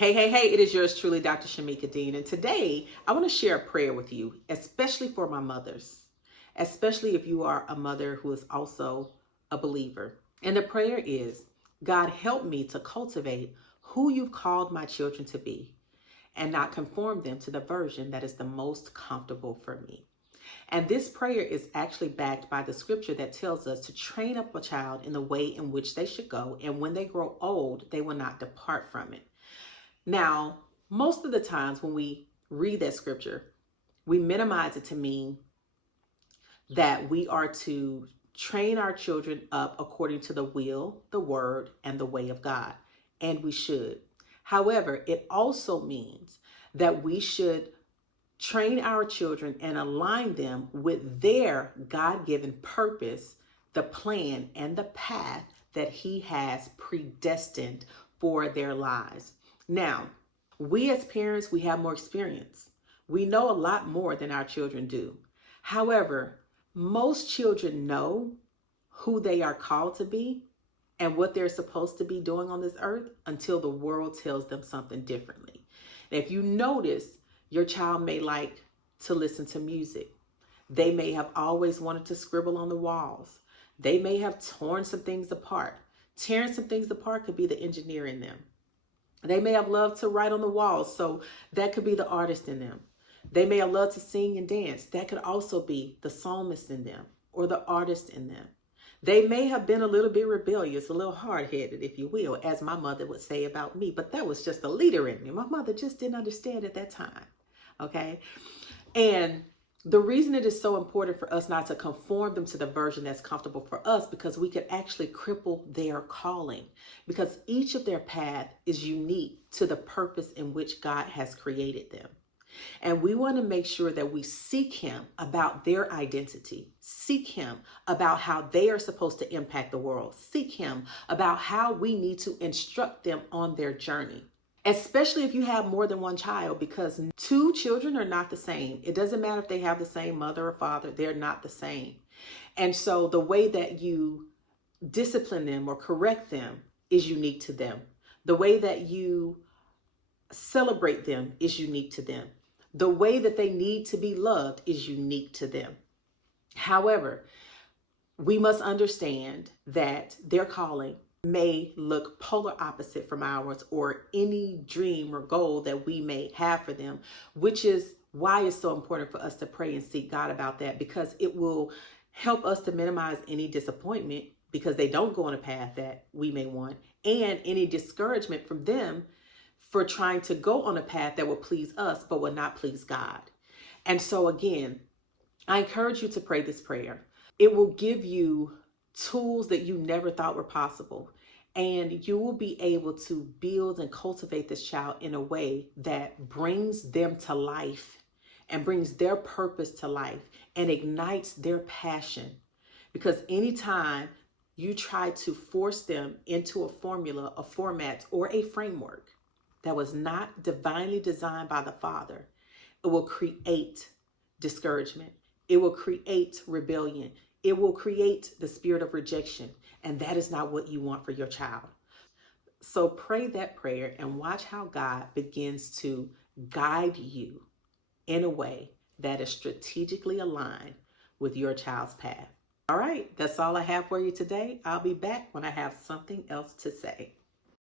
Hey, it is yours truly, Dr. Shamika Dean. And today I want to share a prayer with you, especially for my mothers, especially if you are a mother who is also a believer. And the prayer is, God, help me to cultivate who you've called my children to be and not conform them to the version that is the most comfortable for me. And this prayer is actually backed by the scripture that tells us to train up a child in the way in which they should go. And when they grow old, they will not depart from it. Now, most of the times when we read that scripture, we minimize it to mean that we are to train our children up according to the will, the word, and the way of God. And we should. However, it also means that we should train our children and align them with their God-given purpose, the plan, and the path that He has predestined for their lives. Now, we as parents, we have more experience. We know a lot more than our children do. However, most children know who they are called to be and what they're supposed to be doing on this earth until the world tells them something differently. And if you notice, your child may like to listen to music. They may have always wanted to scribble on the walls. They may have torn some things apart. Tearing some things apart could be the engineer in them. They may have loved to write on the walls, so that could be the artist in them. They may have loved to sing and dance. That could also be the psalmist in them or the artist in them. They may have been a little bit rebellious, a little hard-headed, if you will, as my mother would say about me, but that was just a leader in me. My mother just didn't understand at that time, okay? And the reason it is so important for us not to conform them to the version that's comfortable for us, because we could actually cripple their calling, because each of their path is unique to the purpose in which God has created them. And we want to make sure that we seek Him about their identity, seek Him about how they are supposed to impact the world, seek Him about how we need to instruct them on their journey. Especially if you have more than one child, because two children are not the same. It doesn't matter if they have the same mother or father, they're not the same. And so the way that you discipline them or correct them is unique to them. The way that you celebrate them is unique to them. The way that they need to be loved is unique to them. However, we must understand that their calling may look polar opposite from ours, or any dream or goal that we may have for them, which is why it's so important for us to pray and seek God about that, because it will help us to minimize any disappointment because they don't go on a path that we may want, and any discouragement from them for trying to go on a path that will please us but will not please God. And so again, I encourage you to pray this prayer. It will give you tools that you never thought were possible. And you will be able to build and cultivate this child in a way that brings them to life and brings their purpose to life and ignites their passion. Because anytime you try to force them into a formula, a format, or a framework that was not divinely designed by the Father, it will create discouragement. It will create rebellion. It will create the spirit of rejection. And that is not what you want for your child. So pray that prayer and watch how God begins to guide you in a way that is strategically aligned with your child's path. All right, that's all I have for you today. I'll be back when I have something else to say.